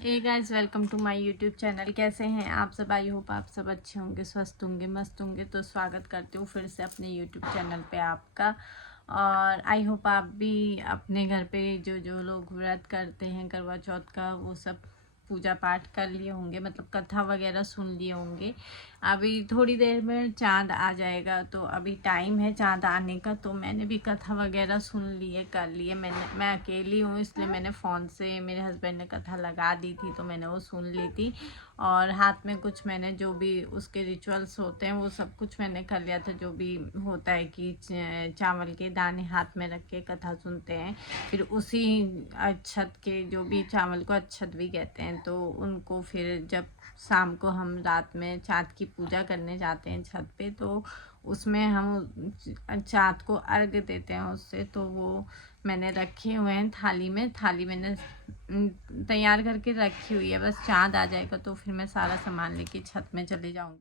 Hey guys, welcome to my YouTube channel. कैसे हैं आप सब? आई होप आप सब अच्छे होंगे, स्वस्थ होंगे, मस्त होंगे। तो स्वागत करती हूँ फिर से अपने यूट्यूब चैनल पे आपका। और आई होप आप भी अपने घर पे जो जो लोग व्रत करते हैं करवा चौथ का, वो सब पूजा पाठ कर लिए होंगे, मतलब कथा वगैरह सुन लिए होंगे। अभी थोड़ी देर में चाँद आ जाएगा, तो अभी टाइम है चाँद आने का। तो मैंने भी कथा वगैरह सुन लिए, कर लिए। मैं अकेली हूँ, इसलिए मैंने फ़ोन से, मेरे हस्बैंड ने कथा लगा दी थी तो मैंने वो सुन ली थी। और हाथ में कुछ मैंने जो भी उसके रिचुअल्स होते हैं वो सब कुछ मैंने कर लिया था। जो भी होता है कि चावल के दाने हाथ में रख के कथा सुनते हैं, फिर उसी अक्षत के, जो भी चावल को अक्षत भी कहते हैं, तो उनको फिर जब शाम को हम रात में चाँद की पूजा करने जाते हैं छत पे, तो उसमें हम चाँद को अर्घ देते हैं उससे। तो वो मैंने रखे हुए हैं थाली में। थाली मैंने तैयार करके रखी हुई है, बस चाँद आ जाएगा तो फिर मैं सारा सामान लेके छत में चले जाऊँगी।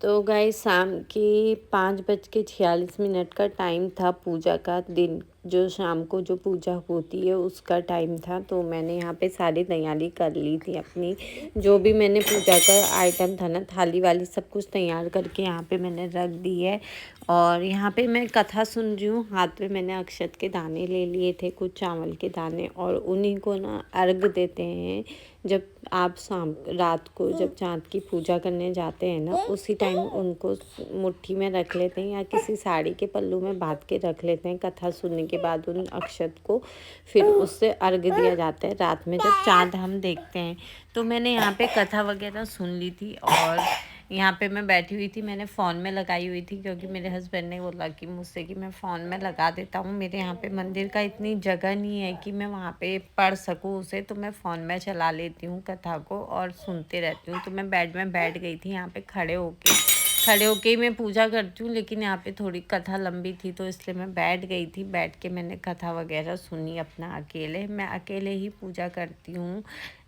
तो गाइस शाम की 5:46 का टाइम था। पूजा का दिन, जो शाम को जो पूजा होती है उसका टाइम था। तो मैंने यहाँ पे सारी तैयारी कर ली थी अपनी। जो भी मैंने पूजा का आइटम था ना, थाली वाली, सब कुछ तैयार करके यहाँ पे मैंने रख दी है। और यहाँ पे मैं कथा सुन रही हूँ। हाथ में मैंने अक्षत के दाने ले लिए थे, कुछ चावल के दाने, और उन्हीं को ना अर्घ देते हैं। जब आप रात को जब चाँद की पूजा करने जाते हैं ना, उसी टाइम उनको मुट्ठी में रख लेते हैं या किसी साड़ी के पल्लू में बांध के रख लेते हैं। कथा सुनने के बाद उन अक्षत को फिर उससे अर्घ दिया जाता है रात में जब चाँद हम देखते हैं। तो मैंने यहाँ पे कथा वगैरह सुन ली थी और यहाँ पे मैं बैठी हुई थी। मैंने फ़ोन में लगाई हुई थी क्योंकि मेरे हस्बैंड ने बोला कि मुझसे कि मैं फ़ोन में लगा देता हूँ। मेरे यहाँ पे मंदिर का इतनी जगह नहीं है कि मैं वहाँ पे पढ़ सकूँ उसे, तो मैं फ़ोन में चला लेती हूँ कथा को और सुनते रहती हूँ। तो मैं बेड में बैठ गई थी यहाँ पे खड़े होके ही मैं पूजा करती हूँ। लेकिन यहाँ पे थोड़ी कथा लंबी थी तो इसलिए मैं बैठ गई थी। बैठ के मैंने कथा वगैरह सुनी अपना अकेले। मैं अकेले ही पूजा करती हूँ।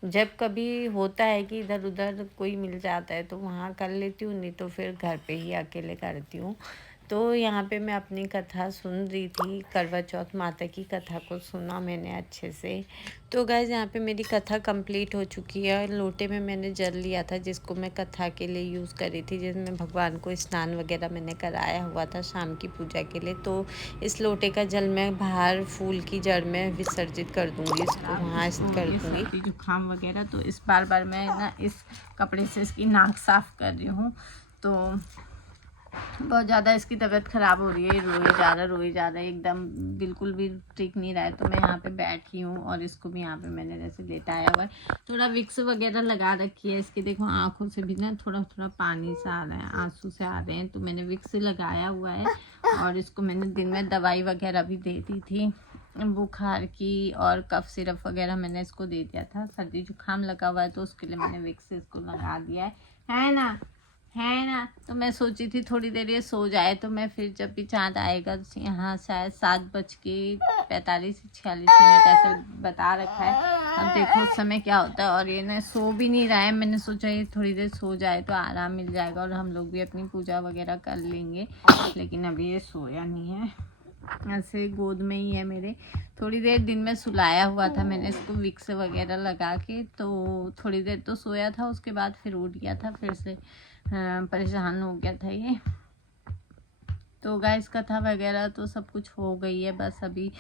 जब कभी होता है कि इधर उधर कोई मिल जाता है तो वहाँ कर लेती हूँ, नहीं तो फिर घर पे ही अकेले करती हूँ। तो यहाँ पे मैं अपनी कथा सुन रही थी, करवा चौथ माता की कथा को सुना मैंने अच्छे से। तो गाइस यहाँ पे मेरी कथा कंप्लीट हो चुकी है। लोटे में मैंने जल लिया था जिसको मैं कथा के लिए यूज़ करी थी, जिसमें भगवान को स्नान वगैरह मैंने कराया हुआ था शाम की पूजा के लिए। तो इस लोटे का जल मैं बाहर फूल की जड़ में विसर्जित कर दूँगी, इसको वहाँ कर ये दूँगी। सर्दी जुकाम वगैरह, तो इस बार मैं ना इस कपड़े से इसकी नाक साफ कर रही हूँ। तो बहुत ज़्यादा इसकी तबीयत ख़राब हो रही है, रोई जा रहा है, एकदम बिल्कुल भी ठीक नहीं रहा है। तो मैं यहाँ पे बैठी हूँ और इसको भी यहाँ पे मैंने जैसे लेटाया हुआ है। थोड़ा विक्स वगैरह लगा रखी है इसकी। देखो आँखों से भी ना थोड़ा थोड़ा पानी सा आ रहा है, आंसू से आ रहे हैं, तो मैंने विक्स लगाया हुआ है। और इसको मैंने दिन में दवाई वगैरह भी दे दी थी बुखार की, और कफ सिरप वगैरह मैंने इसको दे दिया था। सर्दी जुकाम लगा हुआ है तो उसके लिए मैंने विक्स इसको लगा दिया है ना। तो मैं सोची थी थोड़ी देर ये सो जाए, तो मैं फिर जब भी चाँद आएगा, यहाँ शायद 7:45-46 ऐसे बता रखा है। अब देखो उस समय क्या होता है। और ये ना सो भी नहीं रहा है, मैंने सोचा ये थोड़ी देर सो जाए तो आराम मिल जाएगा और हम लोग भी अपनी पूजा वगैरह कर लेंगे। लेकिन अभी ये सोया नहीं है, ऐसे गोद में ही है मेरे। थोड़ी देर दिन में सुलाया हुआ था मैंने इसको विक्स वगैरह लगा के, तो थोड़ी देर तो सोया था, उसके बाद फिर उठ गया था, फिर से परेशान हो गया था ये। तो गाइस कथा वगैरह तो सब कुछ हो गई है, बस अभी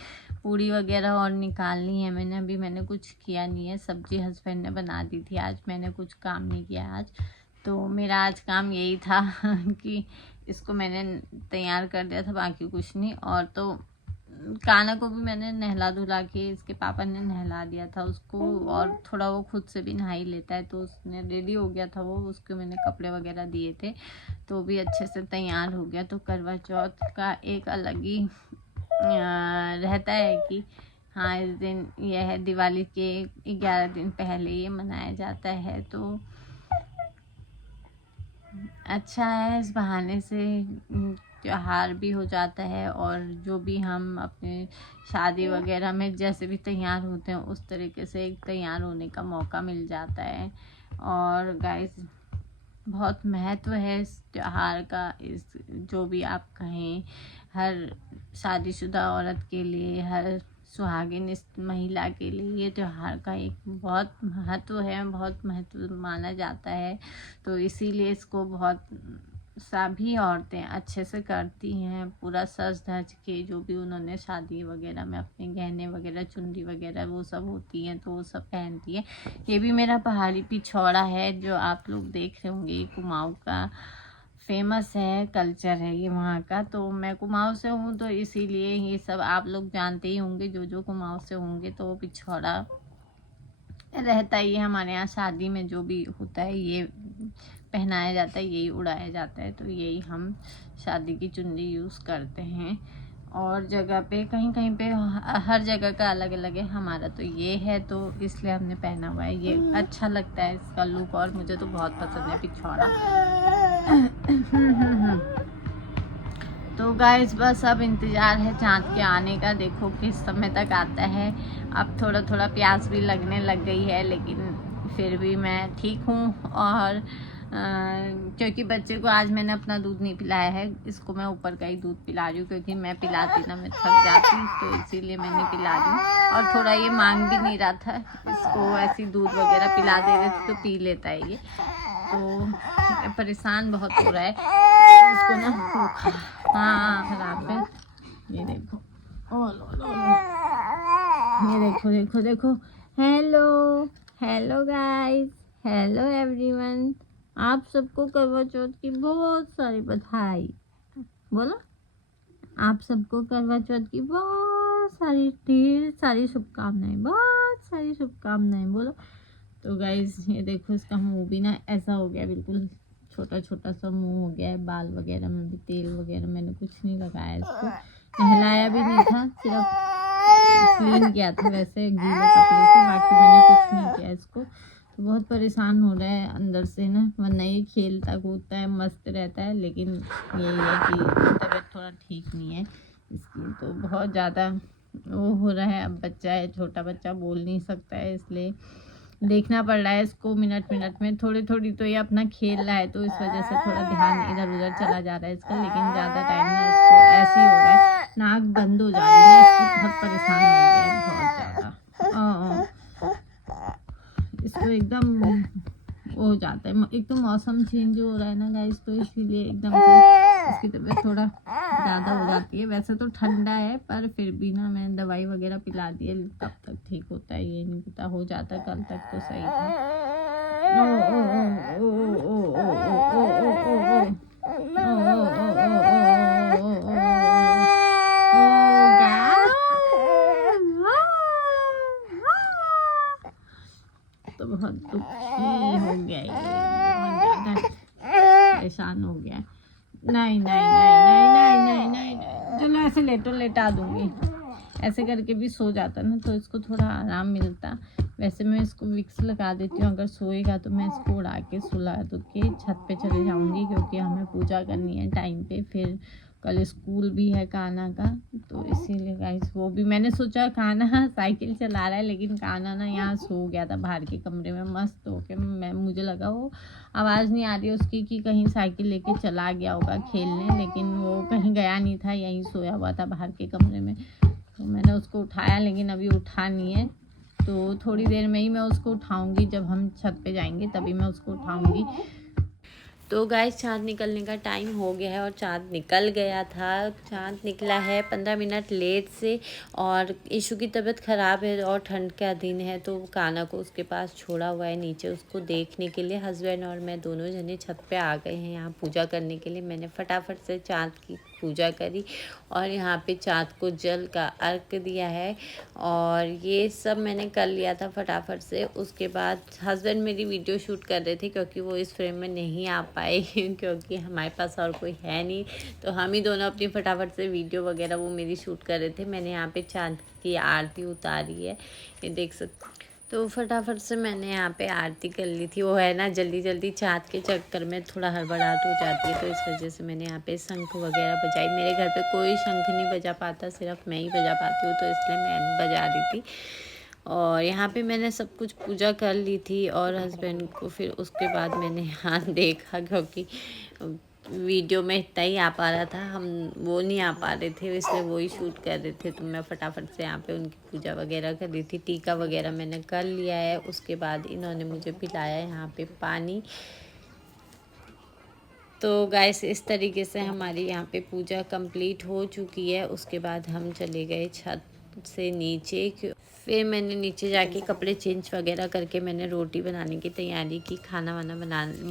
पूड़ी वगैरह और निकालनी है मैंने। अभी मैंने कुछ किया नहीं है, सब्जी हस्बैंड ने बना दी थी, आज मैंने कुछ काम नहीं किया आज। तो मेरा आज काम यही था कि इसको मैंने तैयार कर दिया था, बाकी कुछ नहीं। और तो काना को भी मैंने नहला धुला के, इसके पापा ने नहला दिया था उसको, और थोड़ा वो खुद से भी नहा ही लेता है, तो उसने रेडी हो गया था वो, उसको मैंने कपड़े वगैरह दिए थे तो भी अच्छे से तैयार हो गया। तो करवा चौथ का एक अलग ही रहता है कि हाँ, इस दिन यह है, दिवाली के 11 दिन पहले ये मनाया जाता है। तो अच्छा है, इस बहाने से त्योहार भी हो जाता है, और जो भी हम अपने शादी वगैरह में जैसे भी तैयार होते हैं उस तरीके से एक तैयार होने का मौका मिल जाता है। और गाइस बहुत महत्व है इस त्योहार का, इस जो भी आप कहें, हर शादीशुदा औरत के लिए, हर सुहागिन इस महिला के लिए ये त्यौहार का एक बहुत महत्व है, बहुत महत्व माना जाता है। तो इसीलिए इसको बहुत सभी औरतें अच्छे से करती हैं, पूरा सज धज के, जो भी उन्होंने शादी वगैरह में अपने गहने वगैरह, चुनरी वगैरह वो सब होती हैं तो वो सब पहनती है। ये भी मेरा पहाड़ी पिछौड़ा है जो आप लोग देख रहे होंगे, कुमाऊं का फेमस है, कल्चर है ये वहाँ का। तो मैं कुमाऊं से हूँ तो इसीलिए ये सब आप लोग जानते ही होंगे, जो कुमाऊं से होंगे। तो वो पिछौड़ा रहता ही है हमारे यहाँ, शादी में जो भी होता है ये पहनाया जाता है, यही उड़ाया जाता है। तो यही हम शादी की चुन्नी यूज़ करते हैं। और जगह पे कहीं कहीं पे हर जगह का अलग अलग है, हमारा तो ये है तो इसलिए हमने पहना हुआ है। ये अच्छा लगता है इसका लुक और मुझे तो बहुत पसंद है पिछौड़ा। तो गाइस बस अब इंतज़ार है चाँद के आने का, देखो किस समय तक आता है। अब थोड़ा थोड़ा प्यास भी लगने लग गई है, लेकिन फिर भी मैं ठीक हूँ। और क्योंकि बच्चे को आज मैंने अपना दूध नहीं पिलाया है, इसको मैं ऊपर का ही दूध पिला रही हूँ, क्योंकि मैं पिलाती ना मैं थक जाती, तो इसीलिए मैं नहीं पिला रही हूँ। और थोड़ा ये मांग भी नहीं रहा था, इसको ऐसी दूध वगैरह पिला दे रहे थे तो पी लेता है ये। तो परेशान बहुत हो रहा है इसको ना, हाँ खराब है। ये देखो, ओ लो लो लो, ये देखो देखो देखो। Hello hello guys, hello everyone, आप सबको करवा चौथ की बहुत सारी बधाई। बोलो, आप सबको करवा चौथ की बहुत सारी ढेर सारी शुभकामनाएं, बहुत सारी शुभकामनाएं। बोलो। तो गाइस ये देखो, इसका मुंह भी ना ऐसा हो गया, बिल्कुल छोटा छोटा सा मुंह हो गया है। बाल वगैरह में भी तेल वगैरह मैंने कुछ नहीं लगाया, इसको नहलाया भी नहीं था, सिर्फ क्लीन किया था वैसे गीले कपड़े से, बाकी मैंने कुछ नहीं किया इसको। तो बहुत परेशान हो रहा है अंदर से ना, वरना ये खेलता कूदता है, मस्त रहता है, लेकिन यही है कि तबीयत थोड़ा ठीक नहीं है इसकी। तो बहुत ज़्यादा वो हो रहा है, अब बच्चा है, छोटा बच्चा बोल नहीं सकता है, इसलिए देखना पड़ रहा है इसको मिनट मिनट में। थोड़ी थोड़ी तो ये अपना खेल रहा है, तो इस वजह से थोड़ा ध्यान इधर उधर चला जा रहा है इसका, लेकिन ज़्यादा टाइम ना इसको ऐसे ही हो रहा है, नाक बंद हो जा रही है इसकी, बहुत परेशान हो गया है बहुत ज़्यादा। इसको एकदम हो जाता है, एक तो मौसम चेंज हो रहा है ना गाइस, तो इसीलिए एकदम से इसकी तबीयत थोड़ा ज़्यादा हो जाती है। वैसे तो ठंडा है, पर फिर भी ना मैंने दवाई वगैरह पिला दी है, कब तक ठीक होता है ये नहीं पता, हो जाता कल तक तो सही था। तो बहुत दुखी हो गया ये, बहुत ज़्यादा परेशान हो गया। नहीं नहीं नहीं नहीं नहीं नहीं नहीं, चलो ऐसे लेटा दूंगी, ऐसे करके भी सो जाता ना, तो इसको थोड़ा आराम मिलता। वैसे मैं इसको विक्स लगा देती हूँ, अगर सोएगा तो मैं इसको उड़ा के सुला दो के छत पे चले जाऊँगी, क्योंकि हमें पूजा करनी है टाइम पे, फिर कल स्कूल भी है काना का। तो इसीलिए गाइस वो भी मैंने सोचा, काना साइकिल चला रहा है, लेकिन काना ना यहाँ सो गया था बाहर के कमरे में मस्त होके। मुझे लगा वो आवाज़ नहीं आ रही उसकी कि कहीं साइकिल लेके चला गया होगा खेलने, लेकिन वो कहीं गया नहीं था, यहीं सोया हुआ था बाहर के कमरे में। तो मैंने उसको उठाया, लेकिन अभी उठा नहीं है, तो थोड़ी देर में ही मैं उसको उठाऊंगी, जब हम छत पे जाएंगे तभी मैं उसको उठाऊंगी। तो गाइस चाँद निकलने का टाइम हो गया है, और चाँद निकल गया था। चाँद निकला है 15 मिनट लेट से, और ईशु की तबीयत ख़राब है और ठंड का दिन है, तो काना को उसके पास छोड़ा हुआ है नीचे उसको देखने के लिए। हस्बैंड और मैं दोनों जने छत पे आ गए हैं यहाँ पूजा करने के लिए। मैंने फटाफट से चाँद की पूजा करी, और यहाँ पे चाँद को जल का अर्घ दिया है, और ये सब मैंने कर लिया था फटाफट से। उसके बाद हस्बैंड मेरी वीडियो शूट कर रहे थे, क्योंकि वो इस फ्रेम में नहीं आ पाए क्योंकि हमारे पास और कोई है नहीं, तो हम ही दोनों अपनी फटाफट से वीडियो वगैरह वो मेरी शूट कर रहे थे। मैंने यहाँ पे चाँद की आरती उतारी है, ये देख सकते। तो फटाफट से मैंने यहाँ पे आरती कर ली थी। वो है ना जल्दी जल्दी चाँद के चक्कर में थोड़ा हड़बड़ाहट हो जाती है, तो इस वजह से मैंने यहाँ पे शंख वगैरह बजाई। मेरे घर पे कोई शंख नहीं बजा पाता, सिर्फ मैं ही बजा पाती हूँ, तो इसलिए मैं बजा रही थी। और यहाँ पे मैंने सब कुछ पूजा कर ली थी, और हस्बैंड को फिर उसके बाद मैंने यहाँ देखा, क्योंकि वीडियो में इतना ही आ पा रहा था, हम वो नहीं आ पा रहे थे, इसलिए वो ही शूट कर रहे थे। तो मैं फटाफट से यहाँ पे उनकी पूजा वगैरह कर रही थी। टीका वगैरह मैंने कर लिया है। उसके बाद इन्होंने मुझे पिलाया यहाँ पे पानी। तो गाइस इस तरीके से हमारी यहाँ पे पूजा कंप्लीट हो चुकी है। उसके बाद हम चले गए छत से नीचे। फिर मैंने नीचे जाके कपड़े चेंज वगैरह करके मैंने रोटी बनाने की तैयारी की। खाना वाना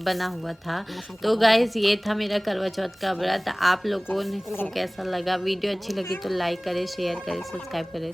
बना हुआ था। तो गाइस ये था मेरा करवा चौथ का व्रत। आप लोगों को कैसा लगा? वीडियो अच्छी लगी तो लाइक करें, शेयर करें, सब्सक्राइब करें।